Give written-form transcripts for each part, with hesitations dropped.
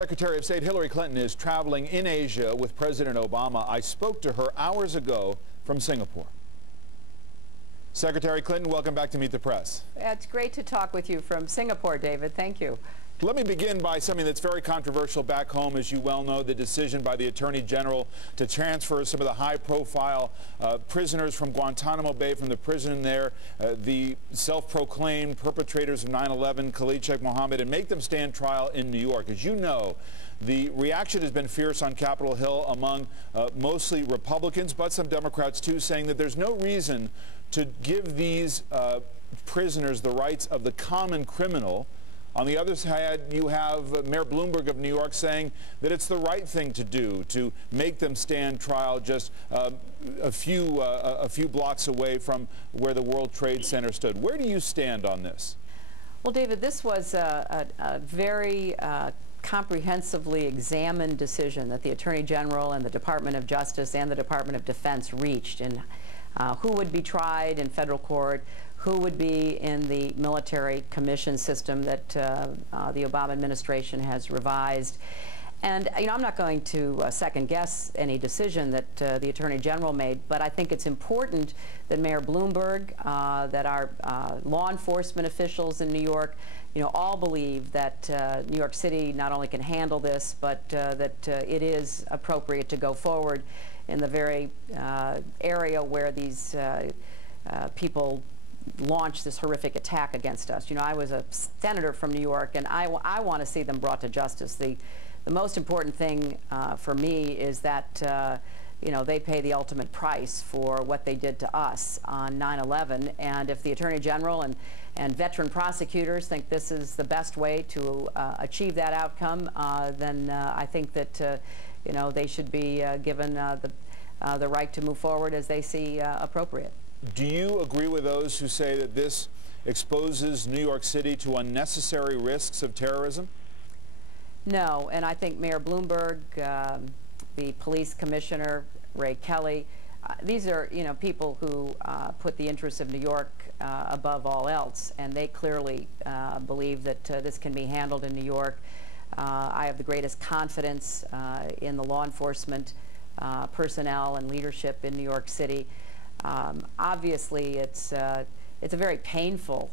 Secretary of State Hillary Clinton is traveling in Asia with President Obama. I spoke to her hours ago from Singapore. Secretary Clinton, welcome back to Meet the Press. It's great to talk with you from Singapore, David. Thank you. Let me begin by something that's very controversial back home. As you well know, the decision by the Attorney General to transfer some of the high-profile prisoners from Guantanamo Bay, from the prison there, the self-proclaimed perpetrators of 9/11, Khalid Sheikh Mohammed, and make them stand trial in New York. As you know, the reaction has been fierce on Capitol Hill among mostly Republicans, but some Democrats too, saying that there's no reason to give these prisoners the rights of the common criminal. On the other side, you have Mayor Bloomberg of New York saying that it's the right thing to do to make them stand trial just a few blocks away from where the World Trade Center stood. Where do you stand on this? Well, David, this was a very comprehensively examined decision that the Attorney General and the Department of Justice and the Department of Defense reached in who would be tried in federal court, who would be in the military commission system that the Obama administration has revised. And, you know, I'm not going to second-guess any decision that the Attorney General made, but I think it's important that Mayor Bloomberg, that our law enforcement officials in New York, you know, all believe that New York City not only can handle this, but that it is appropriate to go forward in the very area where these people launched this horrific attack against us. You know, I was a senator from New York, and I want to see them brought to justice. The most important thing for me is that you know, they pay the ultimate price for what they did to us on 9/11. And if the Attorney General and veteran prosecutors think this is the best way to achieve that outcome, then I think that you know, they should be given the right to move forward as they see appropriate. Do you agree with those who say that this exposes New York City to unnecessary risks of terrorism? No, and I think Mayor Bloomberg, the police commissioner, Ray Kelly, these are, you know, people who put the interests of New York above all else, and they clearly believe that this can be handled in New York. I have the greatest confidence in the law enforcement personnel and leadership in New York City. Obviously, it's a very painful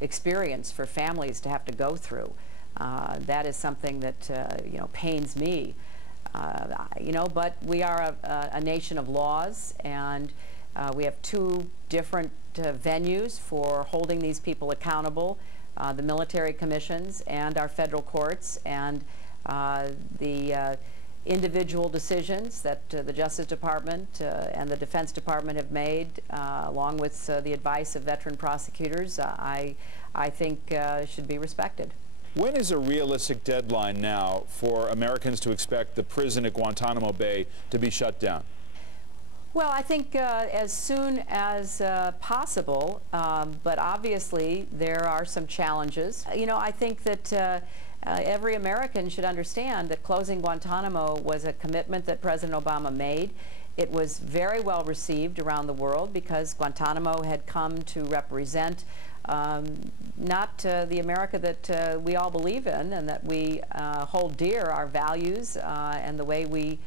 experience for families to have to go through. That is something that you know, pains me. You know, but we are a nation of laws, and we have two different venues for holding these people accountable: the military commissions and our federal courts, and the individual decisions that the Justice Department and the Defense Department have made, along with the advice of veteran prosecutors, I think should be respected. When is a realistic deadline now for Americans to expect the prison at Guantanamo Bay to be shut down? Well, I think as soon as possible, but obviously there are some challenges. You know, I think that every American should understand that closing Guantanamo was a commitment that President Obama made. It was very well received around the world because Guantanamo had come to represent not the America that we all believe in and that we hold dear, our values and the way we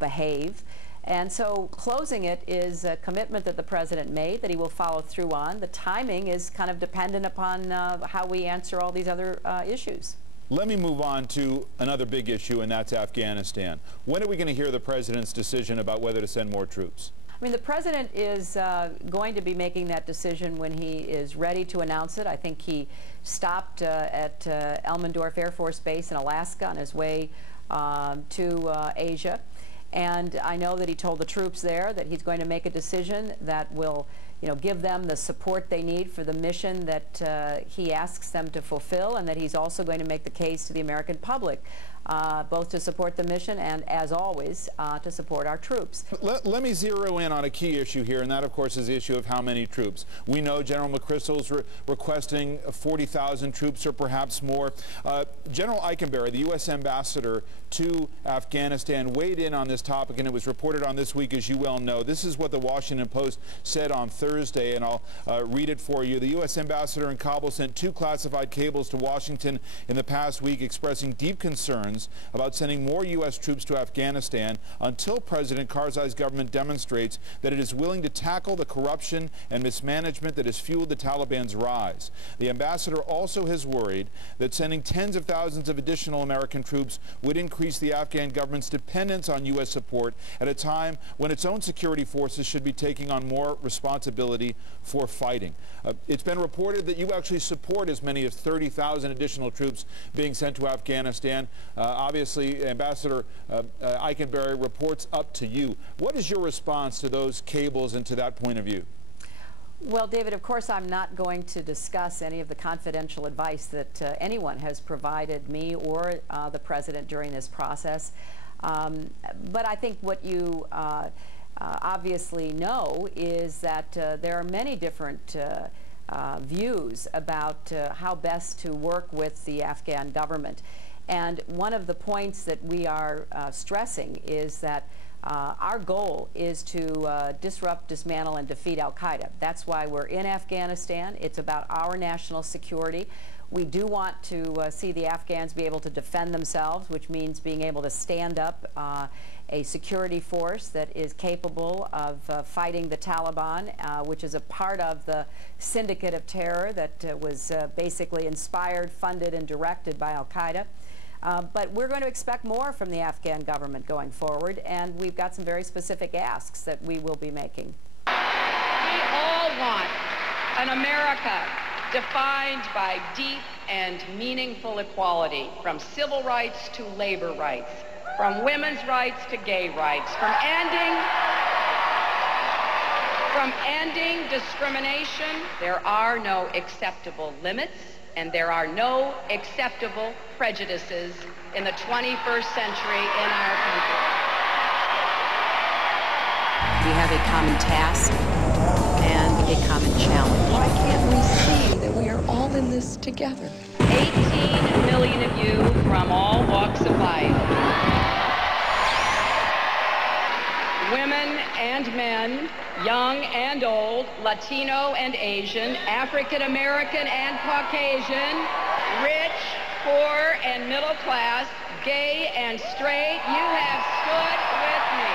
behave. And so closing it is a commitment that the President made that he will follow through on. The timing is kind of dependent upon how we answer all these other issues. Let me move on to another big issue, and that's Afghanistan. When are we going to hear the President's decision about whether to send more troops? I mean, the President is going to be making that decision when he is ready to announce it. I think he stopped at Elmendorf Air Force Base in Alaska on his way to Asia. And I know that he told the troops there that he's going to make a decision that will, you know, give them the support they need for the mission that he asks them to fulfill, and that he's also going to make the case to the American public both to support the mission and, as always, to support our troops. Let me zero in on a key issue here, and that, of course, is the issue of how many troops. We know General McChrystal's requesting 40,000 troops or perhaps more. General Eikenberry, the U.S. ambassador to Afghanistan, weighed in on this topic, and it was reported on this week, as you well know. This is what the Washington Post said on Thursday, and I'll read it for you. The U.S. ambassador in Kabul sent 2 classified cables to Washington in the past week expressing deep concerns about sending more U.S. troops to Afghanistan until President Karzai's government demonstrates that it is willing to tackle the corruption and mismanagement that has fueled the Taliban's rise. The ambassador also has worried that sending tens of thousands of additional American troops would increase the Afghan government's dependence on U.S. support at a time when its own security forces should be taking on more responsibility for fighting. It's been reported that you actually support as many as 30,000 additional troops being sent to Afghanistan. Obviously, Ambassador Eikenberry reports up to you. What is your response to those cables and to that point of view? Well, David, of course, I'm not going to discuss any of the confidential advice that anyone has provided me or the President during this process. But I think what you obviously know is that there are many different views about how best to work with the Afghan government. And one of the points that we are stressing is that our goal is to disrupt, dismantle, and defeat al-Qaeda. That's why we're in Afghanistan. It's about our national security. We do want to see the Afghans be able to defend themselves, which means being able to stand up a security force that is capable of fighting the Taliban, which is a part of the syndicate of terror that was basically inspired, funded, and directed by al-Qaeda. But we're going to expect more from the Afghan government going forward, and we've got some very specific asks that we will be making. We all want an America defined by deep and meaningful equality, from civil rights to labor rights, from women's rights to gay rights, from ending discrimination. There are no acceptable limits, and there are no acceptable prejudices in the 21st century in our country. We have a common task and a common challenge. Why can't we see that we are all in this together? 18 million of you from all walks of life. Women and men, young and old, Latino and Asian, African American and Caucasian, rich, poor and middle class, gay and straight, you have stood with me.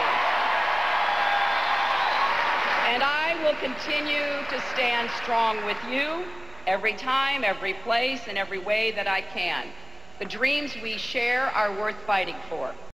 And I will continue to stand strong with you every time, every place, and every way that I can. The dreams we share are worth fighting for.